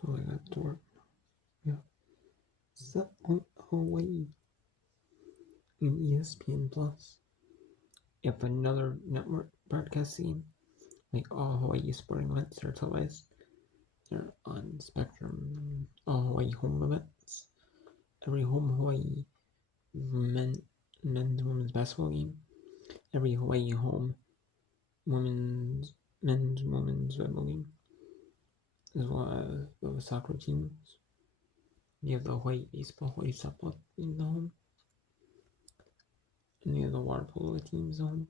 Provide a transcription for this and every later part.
So I got to work. Yeah. Set Point Hawaii in ESPN Plus. If another network broadcasting, like all Hawaii sporting events are televised, they're on Spectrum. All Hawaii home events, every home Hawaii men's and women's basketball game, every Hawaii home men's and women's volleyball game, as well as the soccer teams. You have the Hawaii baseball, Hawaii softball teams home, and you have the water polo teams home.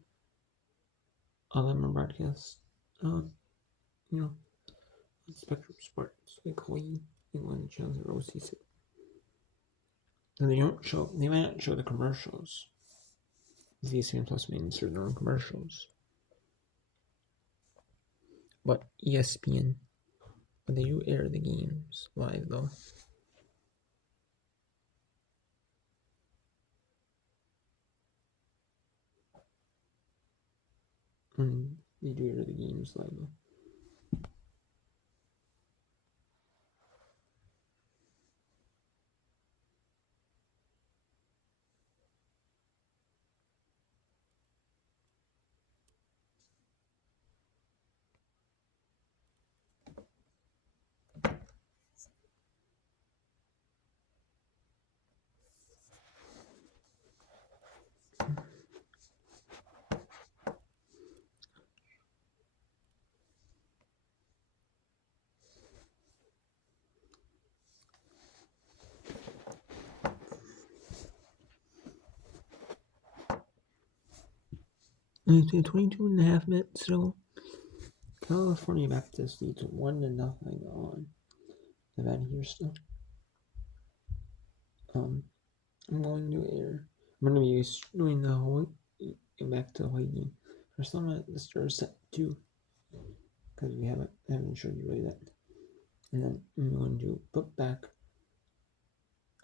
All of them are broadcast, on Spectrum Sports, like Hawaii, and one of the channels are OCC. So they might not show the commercials. ESPN Plus may insert their own commercials. But ESPN, but they do air the games live though. And they do air the games live though. And it's 22.5 minutes still. California Baptist leads 1-0 on Nevada Houston. I'm going to air. I'm going to be doing the Hawaii back to Hawaii game. For some at the start set 2, because we haven't showed you really that. And then I'm going to put back.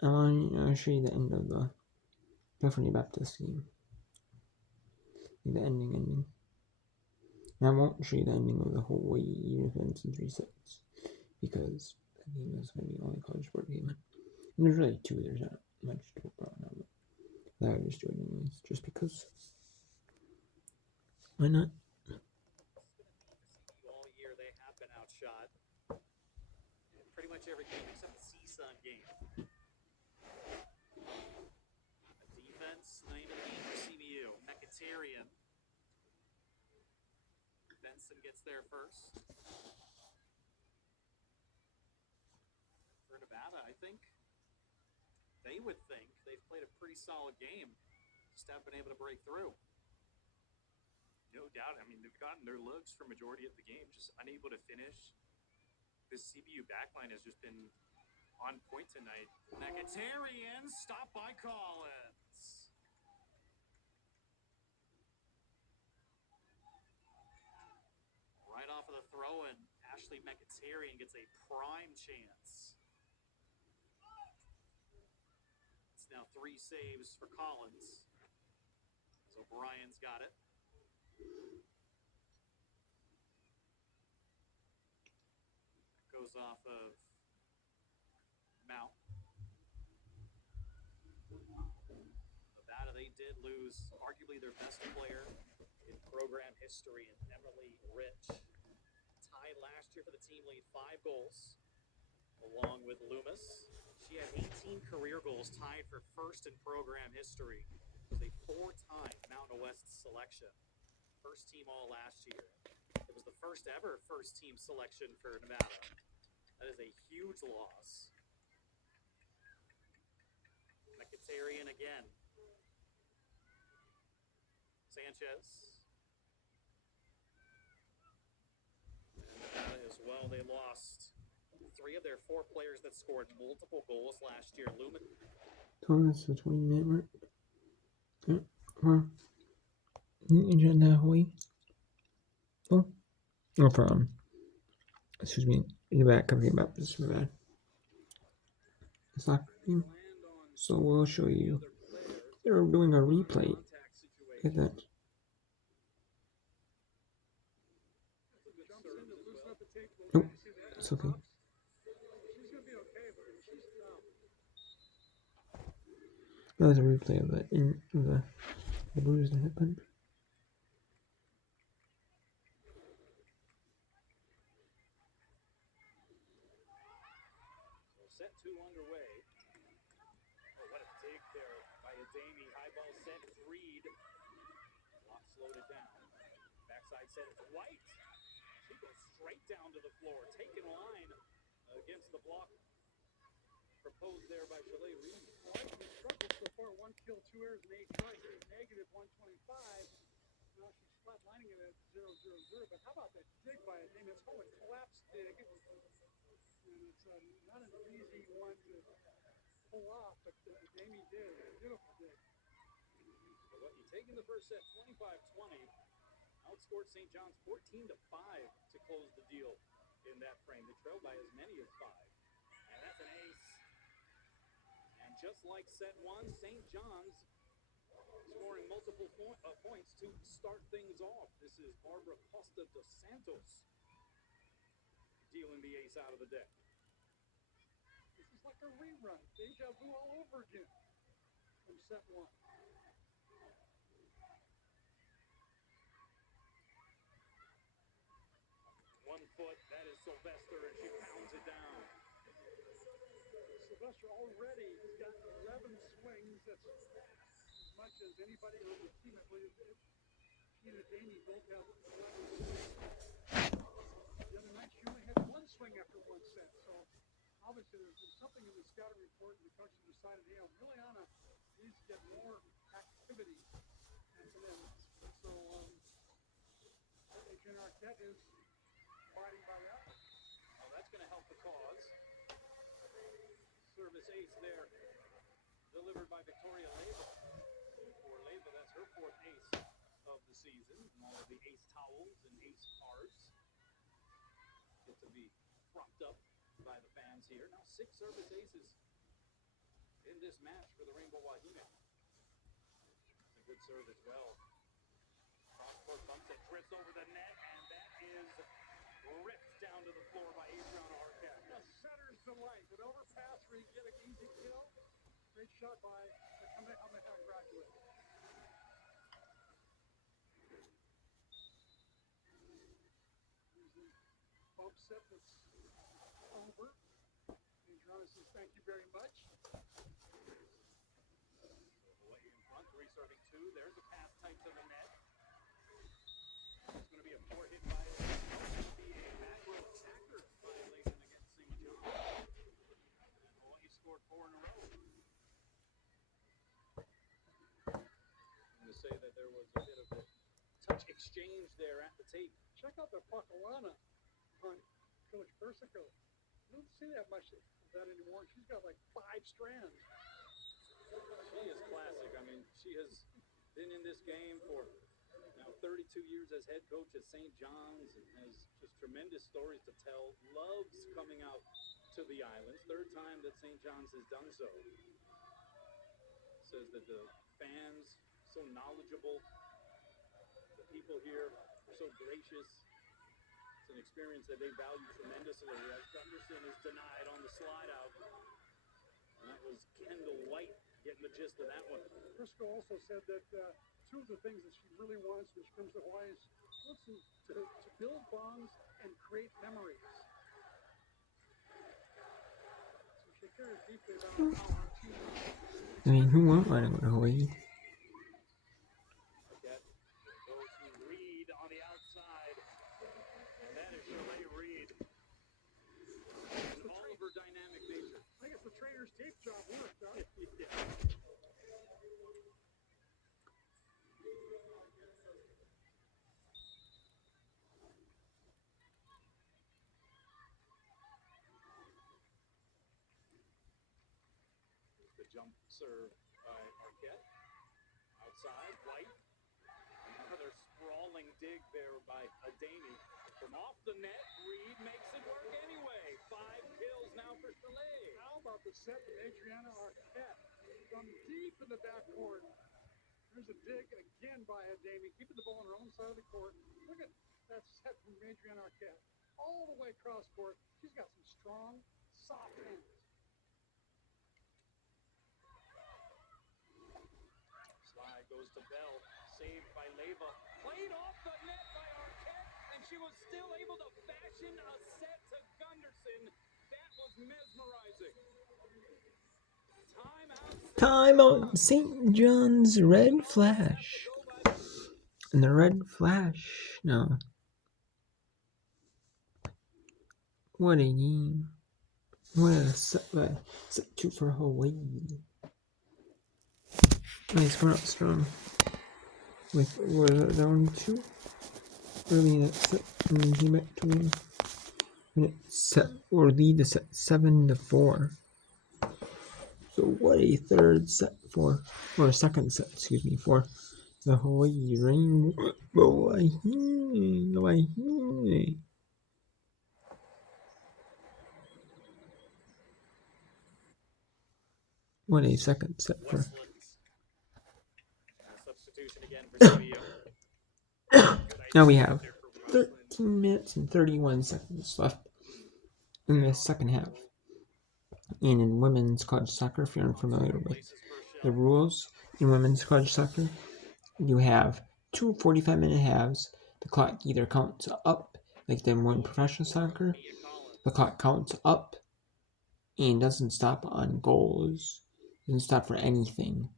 I'll show you the end of the California Baptist game. The ending. And I won't show you the ending of the Hawaii events in 3 sets, because that game is going to be the only college sport game. And there's really 2, there's not much to talk about now, but I would just do it anyways, just because. Why not? All year they have been outshot in pretty much every game except the CSUN game. A defense, name of the game for CBU. Mkhitaryan. Benson gets there first. For Nevada, I think they would think they've played a pretty solid game. Just haven't been able to break through. No doubt. I mean, they've gotten their looks for majority of the game, just unable to finish. This CBU backline has just been on point tonight. Mkhitaryan stopped by Collins. Right off of the throw-in, Ashley Mkhitaryan gets a prime chance. It's now 3 saves for Collins. So O'Brien's got it. Goes off of Mount. Nevada, they did lose arguably their best player in program history, in Emily Rich. Tied last year for the team lead, 5 goals, along with Loomis. She had 18 career goals, tied for first in program history. It was a 4-time Mountain West selection. First team all last year. It was the first ever first team selection for Nevada. That is a huge loss. Mkhitaryan again. Sanchez. And Nevada as well, they lost 3 of their 4 players that scored multiple goals last year. Lumen. That's the 20-minute mark. Hawaii. Oh, no problem. Excuse me. In the back, I'm about this for that. It's not game. So we'll show you. They're doing a replay. Look at that. Nope, it's okay. That was a replay of the bruise that happened. So set 2 underway. Oh, what a dig there by Adami. High ball set, Reed. Block slowed it down. Backside set, it's White. She goes straight down to the floor, taking line against the block proposed there by Chalet Reed. White has struggled so far. 1 kill, 2 errors, and 8 tries. Negative 125. Now she's flatlining it at 0-0-0. But how about that dig by Adami? It's called a collapse dig. And it's not an easy one to pull off, but Adami did. Beautiful dig. Well, you take in the first set, 25-20. Outscored St. John's 14-5 to close the deal in that frame. They trailed by as many as 5. And that's an ace. And just like set 1, St. John's scoring multiple points to start things off. This is Barbara Costa dos Santos dealing the ace out of the deck. This is like a rerun. Deja vu all over again from set 1. 1 foot, that is Sylvester, and she pounds it down. Sylvester already has got 11 swings. That's as much as anybody on the team. I believe she and Adami both have 11 swings. The other night she only had 1 swing after 1 set. So obviously there's something in the scouting report, and the coaches decided, hey, Liliana needs to get more activity after them. So Adrian Arquette is abiding by that. Oh, that's going to help the cause. Service ace there, delivered by Victoria Leyva. For Leyva, that's her 4th ace of the season. And all of the ace towels and ace cards get to be propped up by the fans here. Now 6 service aces in this match for the Rainbow Wahine. It's a good serve as well. Cross-court bumps it, drifts over the net, and that is ripped down to the floor by Adriana Arquette. A setter's delight. An overpass where you get an easy kill. Great shot by the Kamehameha graduate. Bump set that's over. Adriana says thank you very much. Away in front, reserving 2. There's a pass tight to the net. It's going to be a 4-hit violation. It's going to be a macro attacker violation against St. John's. And Hawaii scored 4 in a row. I'm going to say that there was a bit of a touch exchange there at the tape. Check out the Pakalana on Coach Persico. You don't see that much of that anymore. She's got like 5 strands. She is classic. I mean, she has been in this game for now 32 years as head coach at St. John's and has just tremendous stories to tell. Loves coming out to the islands. 3rd time that St. John's has done so. Says that the fans so knowledgeable. The people here are so gracious. It's an experience that they value tremendously. As Gunderson is denied on the slide out. And that was Kendall White getting the gist of that one. Briscoe also said that 2 of the things that she really wants when she comes to Hawaii is she wants to build bonds and create memories. So she cares deeply about how her team. I mean, who won't want to go to Hawaii? That goes to Reed on the outside. And that is Chalet Reed. And all of her dynamic nature. I guess the trainer's tape job worked, huh? Yeah. The jump serve by Arquette. Outside, White. Another sprawling dig there by Adami. From off the net, Reed makes it work anyway. 5 kills now for Chalet. How about the set from Adriana Arquette from deep in the backcourt? There's a dig again by Adami, keeping the ball on her own side of the court. Look at that set from Adriana Arquette. All the way across court. She's got some strong, soft hands. to Bell, saved by Leva, played off the net by Arquette, and she was still able to fashion a set to Gunderson. That was mesmerizing. Time out St. John's Red Flash. And the Red Flash, no. What a game. What a set 2 for Hawaii. Nice, coming out strong. With down 2 early in that set, and then came back to win. And it set or lead the set 7-4. So what a third set for, or a second set, excuse me, for the Hawaii Rainbow. What a second set for. Substitution again for CBU. Now we have 13 minutes and 31 seconds left in the second half. And in women's college soccer, if you're unfamiliar with the rules in women's college soccer, you have 2 45-minute halves. The clock either counts up, like the one professional soccer, the clock counts up and doesn't stop on goals, doesn't stop for anything.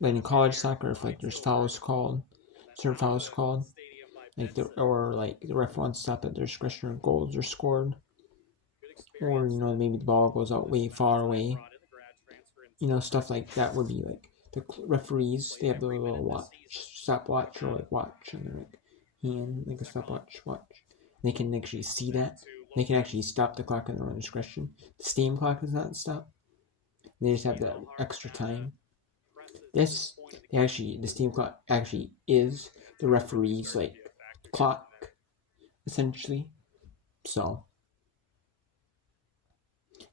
But in college soccer, if like there's fouls called, certain fouls called, like the ref wants to stop at their discretion or goals are scored, or maybe the ball goes out way far away, stuff like that would be like the referees. They have the little stopwatch or like watch on their hand, like a stopwatch watch. They can actually see that. They can actually stop the clock at their own discretion. The steam clock does not stop. They just have that extra time. The steam clock actually is the referee's like clock, essentially. So,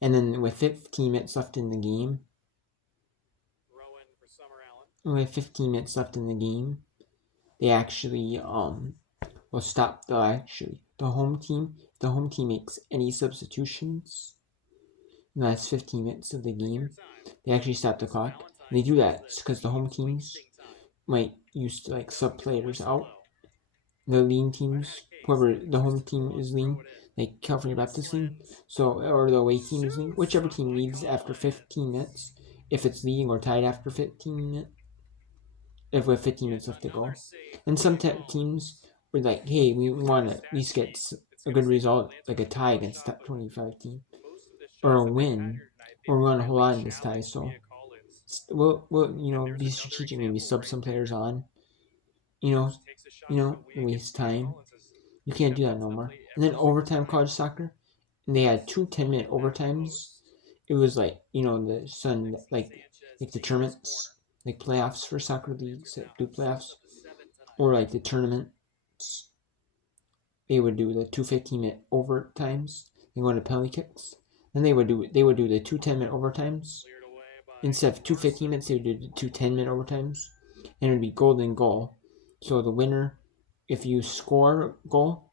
and then with 15 minutes left in the game, they actually will stop the home team. If the home team makes any substitutions in the last 15 minutes of the game, they actually stop the clock. And they do that because the home teams might use to like sub players out. The lean teams, whoever the home team is lean, like California Baptist lean, or the away team is lean, whichever team leads after 15 minutes, if it's leading or tied after 15 minutes, if we have 15 minutes left to go. And some teams were like, hey, we want to at least get a good result, like a tie against top 25 team, or a win, or we want to hold on to this tie, so we'll be strategic, maybe sub some players on, waste time. You can't do that no more. And then overtime college soccer, and they had 2 10-minute overtimes. It was like, like the tournaments, like playoffs for soccer leagues, like blue playoffs, or like the tournaments. They would do the 2 15-minute overtimes. They go into penalty kicks. Then they would do the 2 10-minute overtimes. Instead of 2 15 minutes, they would do the 2 10-minute overtimes, and it would be golden goal. So the winner, if you score a goal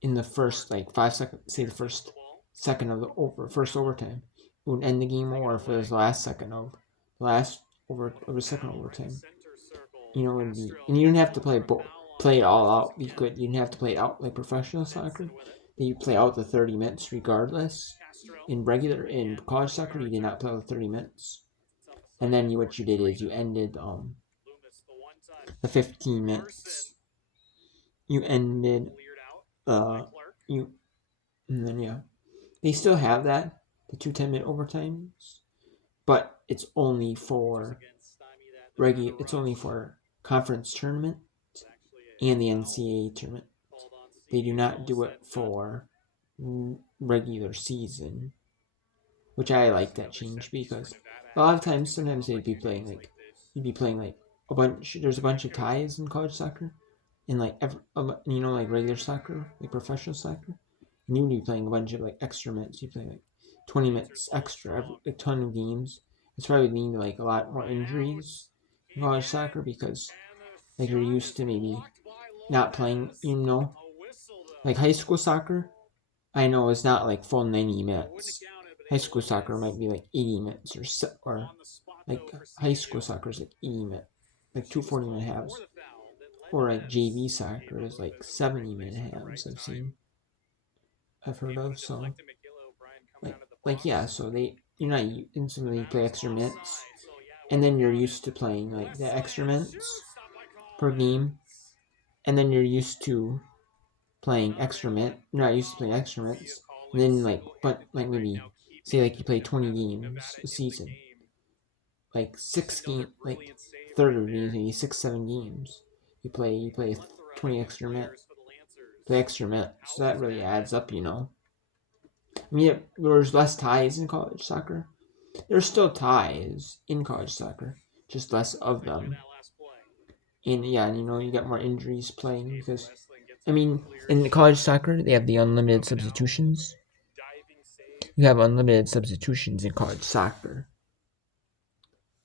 in the first 5 seconds, say the first second of the first overtime, it would end the game, or if it was the last second of the second overtime, it would be, and you didn't have to play it all out. You didn't have to play it out like professional soccer. You play out the 30 minutes regardless. In college soccer, you did not play the 30 minutes. And then what you did is you ended the 15 minutes. You ended and then they still have that, the 2 10-minute overtimes, but it's only for it's only for conference tournament and the NCAA tournament. They do not do it for regular season, which I like that change, because a lot of times, sometimes they'd be playing like a bunch. There's a bunch of ties in college soccer, and like regular soccer, like professional soccer, and you would be playing a bunch of like extra minutes. You play like 20 minutes extra, a ton of games. It's probably leading to like a lot more injuries in college soccer, because like you're used to maybe not playing, like high school soccer. I know it's not like full 90 minutes. High school soccer might be like 80 minutes or like high school soccer is like 80 minutes, like 240-minute halves, or like JV soccer is like 70-minute halves. I've heard of. So like yeah, so you're not instantly play extra minutes, and then you're used to playing like the extra minutes per game, and then you're used to playing extra minutes. You're not used to playing extra minutes, and then but maybe say like you play 20 games a season, like 30 games, maybe 6-7 games. You play 20 extra minutes, play extra minutes. So that really adds up, I mean, there's less ties in college soccer. There's still ties in college soccer, just less of them. And yeah, and you get more injuries playing because, I mean, in college soccer they have the unlimited substitutions. You have unlimited substitutions in college soccer.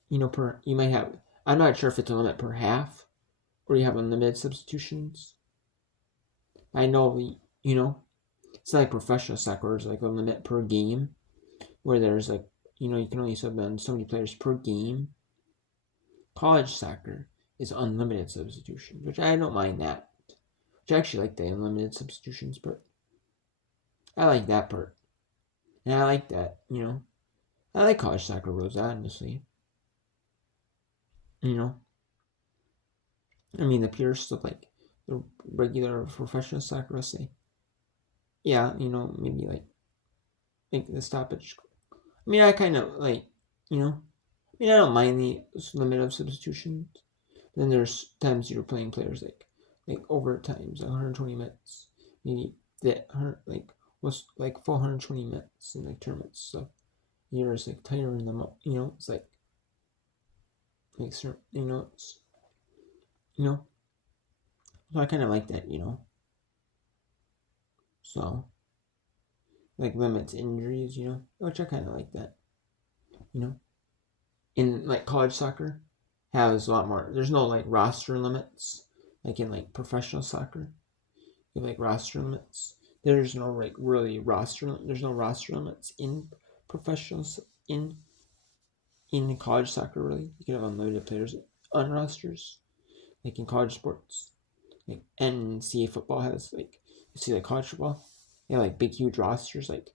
You might have. I'm not sure if it's a limit per half, or you have unlimited substitutions. I know, it's not like professional soccer. There's like a limit per game, where there's like, you can only sub on so many players per game. College soccer is unlimited substitutions, which I don't mind that. Which I actually like the unlimited substitutions part. I like that part. And I like that, I like college soccer rules, honestly. I mean, the purists of like the regular professional soccer will say, yeah, maybe like the stoppage. I mean, I kind of like, I don't mind the limit of substitutions. Then there's times you're playing players like overtimes, 120 minutes, maybe that like was like 420 minutes in like tournaments. So you're just like tiring them up. It's like certain, it's So I kind of like that. So like limits injuries, which I kind of like that. In like college soccer has a lot more. There's no like roster limits like in like professional soccer. You have like roster limits. There's no like really roster. There's no roster limits in professionals in college soccer. Really, you can have unlimited players on rosters, like in college sports. Like NCAA football has like you see like college football, they have like big huge rosters like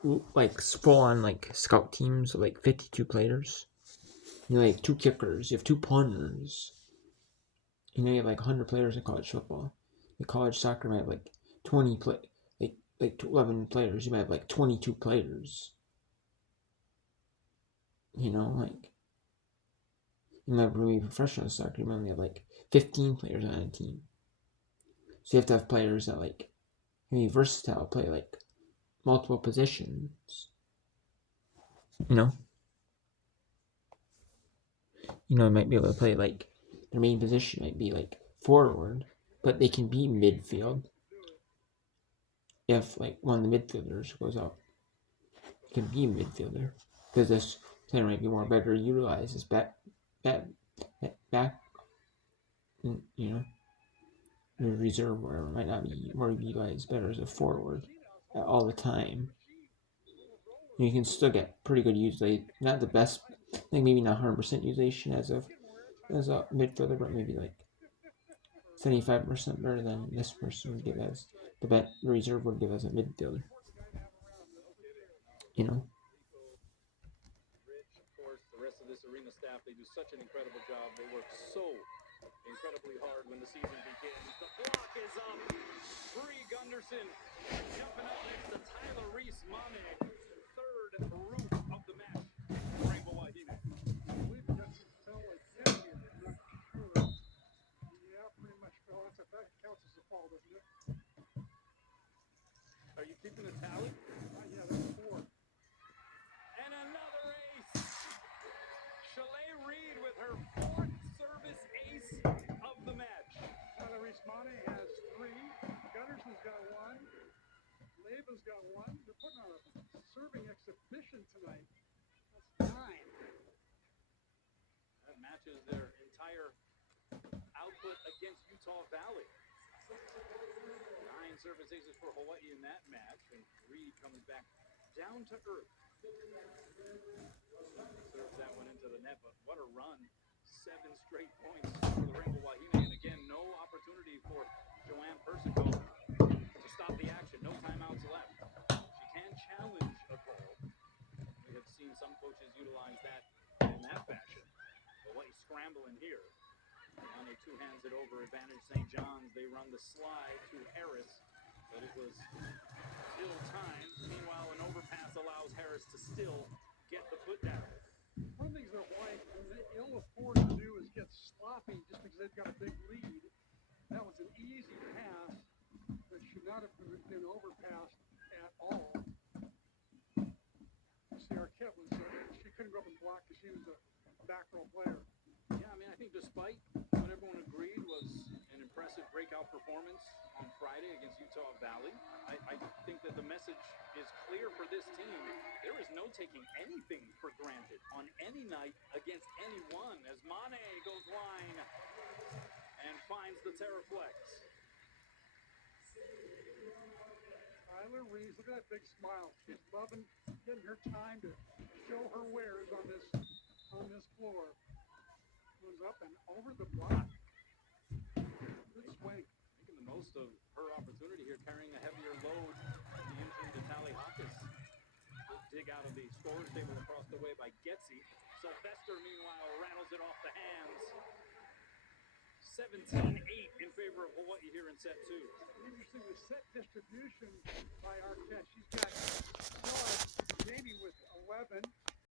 full on like scout teams of like 52 players. You have 2 kickers. You have 2 punters. You have like 100 players in college football. The college soccer might have like 20 play like 11 players. You might have like 22 players. Like you might be professional soccer. You might only have like 15 players on a team. So you have to have players that like can be versatile, play like multiple positions. Might be able to play like their main position might be like forward, but they can be midfield. If like one of the midfielders goes up, it can be a midfielder because this player might be more better utilized as back, the reserve where it might not be more utilized better as a forward all the time. You can still get pretty good usage, not the best, like maybe not 100% utilization as a midfielder, but maybe like 75% better than this person would give as the reserve would give as a midfielder. Rich, of course, the rest of this arena staff, they do such an incredible job. They work so incredibly hard when the season begins. The block is up. Bree Gunderson jumping up next to Tyler Reese-Mame. Third root of the match. Rainbow Wahine. I believe he got some foul again here. I'm not sure. Yeah, pretty much. Well, that counts as a foul, doesn't it? Are you keeping the tally? Yeah, that's 4. And another ace. Shalay Reed with her 4th service ace of the match. Tyler Reese-Mane has 3. Gunderson's got 1. Laban's got 1. They're putting on a serving exhibition tonight. That's 9. That matches their entire output against Utah Valley. 9 service aces for Hawaii in that match, and Reed comes back down to earth Serves that one into the net, but what a run. 7 straight points for the Rainbow Wahine. And again, no opportunity for Joanne Persico to stop the action. No timeouts left. She can challenge a goal. We have seen some coaches utilize that in that fashion. But what he's scrambling here. Lonnie two-hands it over, advantage St. John's. They run the slide to Harris, but it was ill-timed. Meanwhile, an overpass allows Harris to still get the put down. One of the things they're ill afford to do is get sloppy just because they've got a big lead. That was an easy pass that should not have been overpassed at all. See, Arquette was, she couldn't go up and block because she was a back row player. Yeah, I mean, I think despite what everyone agreed was an impressive breakout performance on Friday against Utah Valley, I think that the message is clear for this team. There is no taking anything for granted on any night against anyone as Mane goes line and finds the Terraflex. Tyler Reeves, look at that big smile. She's loving getting her time to show her wares on this floor. Goes up and over the block. Good swing. Making the most of her opportunity here, carrying a heavier load. The injury to Tally Hawkins. Good dig out of the scorer's table across the way by Getzy. Sylvester, meanwhile, rattles it off the hands. 17-8 in favor of Hawaii here in set 2. Interesting, the set distribution by Arquette. She's got Jamie with 11.